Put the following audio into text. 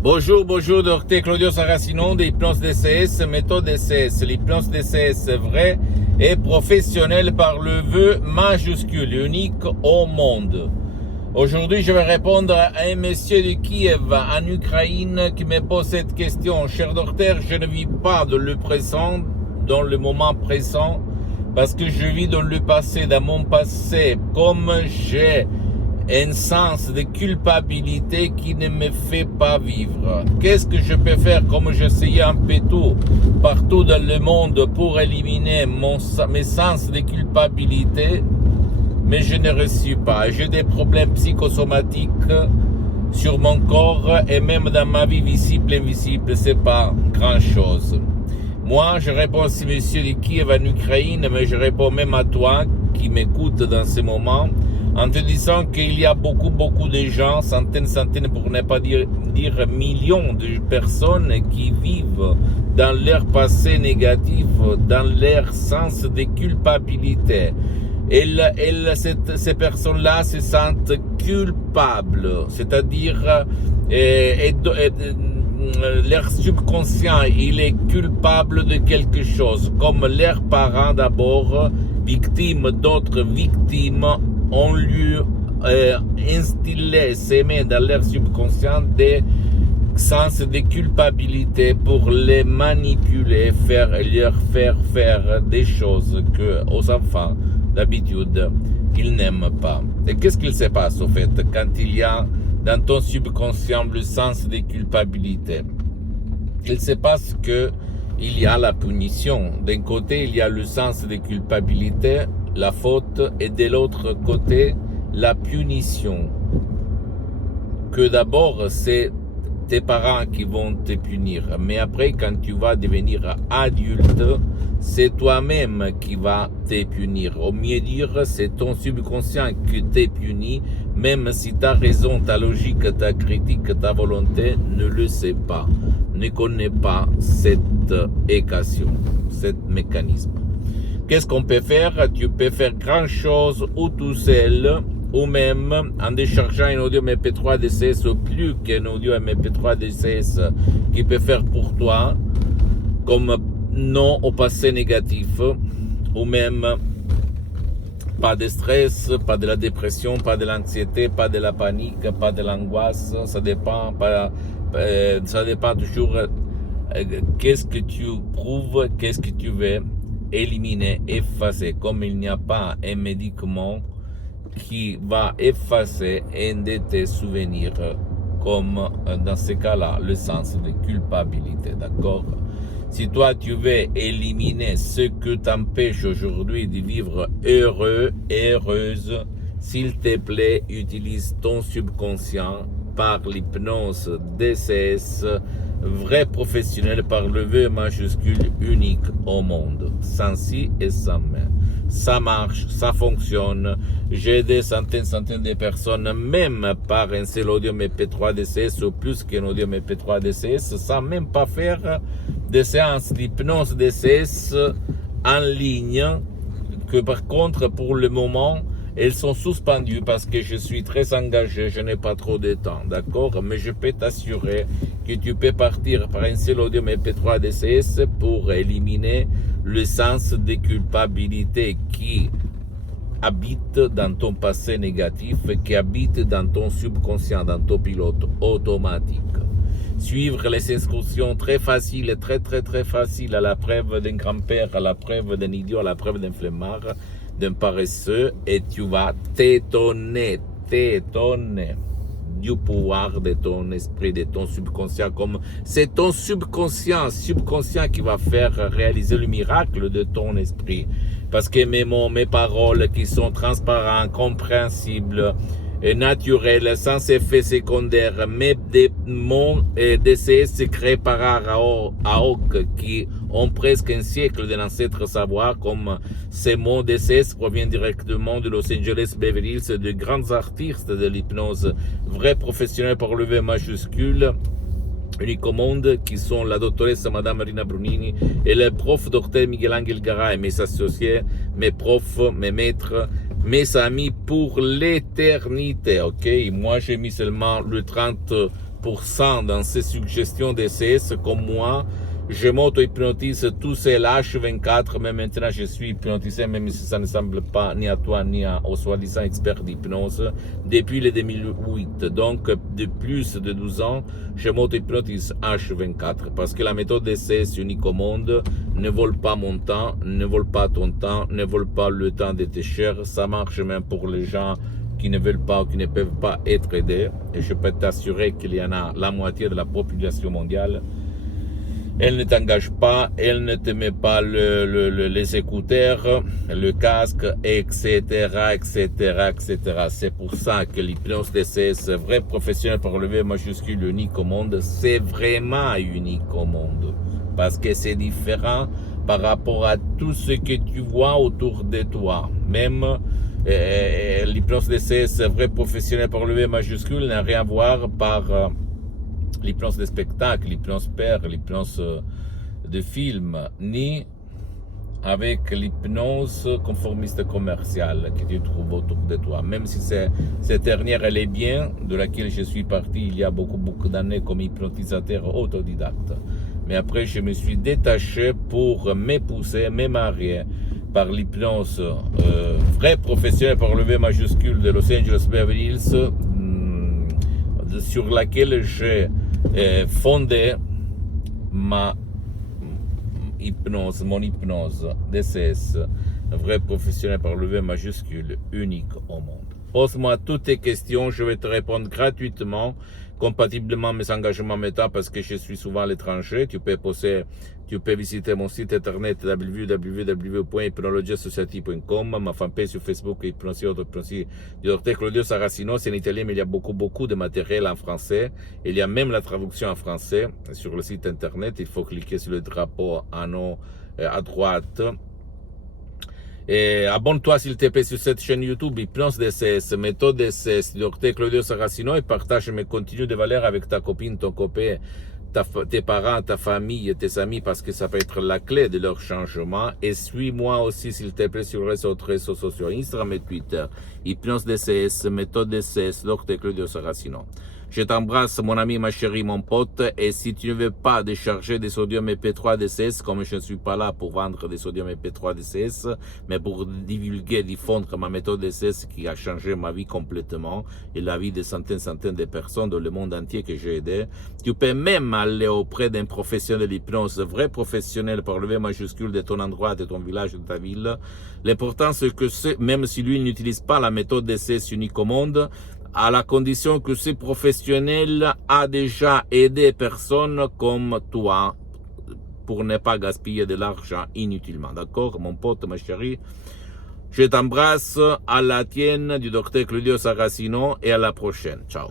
Bonjour, bonjour, docteur Claudio Saracino de l'hypnose DCS, méthode DCS. L'hypnose DCS vraie et professionnelle par le vœu majuscule, unique au monde. Aujourd'hui, je vais répondre à un monsieur de Kiev, en Ukraine, qui me pose cette question. Cher docteur, je ne vis pas dans le présent, dans le moment présent, parce que je vis dans le passé, dans mon passé, comme j'ai un sens de culpabilité qui ne me fait pas vivre. Qu'est-ce que je peux faire comme j'essayais un peu tout partout dans le monde pour éliminer mes sens de culpabilité, mais je ne réussis pas. J'ai des problèmes psychosomatiques sur mon corps et même dans ma vie visible et invisible, c'est pas grand chose. Moi, je réponds à ce monsieur de Kiev en Ukraine, mais je réponds même à toi qui m'écoute dans ce moment, en te disant qu'il y a beaucoup de gens, centaines, pour ne pas dire millions de personnes qui vivent dans leur passé négatif, dans leur sens de culpabilité. Ces personnes-là se sentent culpables, c'est-à-dire leur subconscient, il est culpable de quelque chose, comme leurs parents d'abord, victimes d'autres victimes, ont lui instillé, s'aimer dans leur subconscient des sens de culpabilité pour les manipuler, leur faire faire des choses que aux enfants d'habitude ils n'aiment pas. Et qu'est-ce qu'il se passe au fait quand il y a dans ton subconscient le sens de culpabilité? Il se passe que il y a la punition. D'un côté, il y a le sens de culpabilité, la faute, et de l'autre côté, la punition. Que d'abord, c'est tes parents qui vont te punir. Mais après, quand tu vas devenir adulte, c'est toi-même qui vas te punir. Au mieux dire, c'est ton subconscient qui te punit, même si ta raison, ta logique, ta critique, ta volonté ne le sait pas, ne connaît pas cette équation, ce mécanisme. Qu'est-ce qu'on peut faire? Tu peux faire grand chose ou tout seul, ou même en déchargeant un audio MP3 DCS ou plus qu'un audio MP3 DCS qui peut faire pour toi, comme non au passé négatif, ou même pas de stress, pas de la dépression, pas de l'anxiété, pas de la panique, pas de l'angoisse, ça dépend toujours qu'est-ce que tu prouves, qu'est-ce que tu veux éliminer, effacer, comme il n'y a pas un médicament qui va effacer un de tes souvenirs, comme dans ce cas-là, le sens de culpabilité, d'accord? Si toi tu veux éliminer ce que t'empêche aujourd'hui de vivre heureux et heureuse, s'il te plaît, utilise ton subconscient par l'hypnose DCS, vrai professionnel par le vœu majuscule unique au monde, sans si et sans mais. Ça marche, ça fonctionne. J'ai des centaines de personnes, même par un seul audio MP3 DCS ou plus qu'un audio MP3 DCS, sans même pas faire des séances d'hypnose DCS en ligne, que par contre, pour le moment, elles sont suspendues parce que je suis très engagé, je n'ai pas trop de temps, d'accord? Mais je peux t'assurer que tu peux partir par un seul audio MP3 DCS pour éliminer le sens de culpabilité qui habite dans ton passé négatif, qui habite dans ton subconscient, dans ton pilote automatique. Suivre les instructions très faciles, très faciles, à la preuve d'un grand-père, à la preuve d'un idiot, à la preuve d'un flemmard, d'un paresseux, et tu vas t'étonner du pouvoir de ton esprit, de ton subconscient, comme c'est ton subconscient qui va faire réaliser le miracle de ton esprit. Parce que mes mots, mes paroles qui sont transparents, compréhensibles, naturels, sans effet secondaire, mais des mots DCS créés par Aok qui ont presque un siècle de l'ancêtre savoir, comme ces mots DCS proviennent directement de Los Angeles, Beverly Hills, de grands artistes de l'hypnose, vrais professionnels par le V majuscule, unique au monde, qui sont la doctoresse Madame Marina Brunini et le prof docteur Miguel Angel Garay, mes associés, mes profs, mes maîtres, mes amis pour l'éternité, ok? Moi, j'ai mis seulement le 30 90% dans ces suggestions DCS comme moi. Je m'auto-hypnotise tout seul H24, mais maintenant je suis hypnotisé, même si ça ne semble pas ni à toi ni aux soi-disant experts d'hypnose, depuis le 2008. Donc, de plus de 12 ans, je m'auto-hypnotise H24, parce que la méthode DCS unique au monde ne vole pas mon temps, ne vole pas ton temps, ne vole pas le temps de tes chers. Ça marche même pour les gens qui ne veulent pas ou qui ne peuvent pas être aidés. Et je peux t'assurer qu'il y en a la moitié de la population mondiale. Elle ne t'engage pas, elle ne te met pas les écouteurs, le casque, etc., etc., etc. C'est pour ça que l'hypnose DCS, vrai professionnel par le V majuscule unique au monde, c'est vraiment unique au monde. Parce que c'est différent par rapport à tout ce que tu vois autour de toi. Même l'hypnose DCS, vrai professionnel par le V majuscule, n'a rien à voir par l'hypnose de spectacle, l'hypnose père, l'hypnose de film, ni avec l'hypnose conformiste commerciale que tu trouves autour de toi. Même si cette dernière, elle est bien, de laquelle je suis parti il y a beaucoup d'années comme hypnotisateur autodidacte. Mais après, je me suis détaché pour m'épouser, me marier par l'hypnose vrai professionnel par le V majuscule de Los Angeles Beverly Hills, sur laquelle j'ai fondé mon hypnose DCS, vrai professionnel par le V majuscule, unique au monde. Pose-moi toutes tes questions, je vais te répondre gratuitement, compatiblement à mes engagements méta, parce que je suis souvent à l'étranger. Tu peux visiter mon site internet www.hypnologiasociety.com, ma fanpage sur Facebook, Hypnosie du Dr Claudio Saracino. C'est en italien, mais il y a beaucoup de matériel en français. Il y a même la traduction en français sur le site internet. Il faut cliquer sur le drapeau en haut à droite. Et abonne-toi s'il te plaît sur cette chaîne YouTube, Hypnose DCS, méthode DCS, Dr Claudio Saracino, et partage mes contenus de valeur avec ta copine, ton copain, tes parents, ta famille, tes amis, parce que ça peut être la clé de leur changement. Et suis-moi aussi s'il te plaît sur les autres réseaux sociaux, Instagram et Twitter, Hypnose DCS, méthode DCS, Dr Claudio Saracino. Je t'embrasse, mon ami, ma chérie, mon pote, et si tu ne veux pas décharger des sodium MP3 DCS, comme je ne suis pas là pour vendre des sodium MP3 DCS, mais pour divulguer, diffondre ma méthode DCS qui a changé ma vie complètement et la vie de centaines de personnes dans le monde entier que j'ai aidé, tu peux même aller auprès d'un professionnel d'hypnose, vrai professionnel par le V majuscule de ton endroit, de ton village, de ta ville. L'important, c'est que même si lui n'utilise pas la méthode DCS unique au monde, à la condition que ce professionnel a déjà aidé personne comme toi pour ne pas gaspiller de l'argent inutilement. D'accord, mon pote, ma chérie? Je t'embrasse, à la tienne du Dr Claudio Saracino, et à la prochaine. Ciao.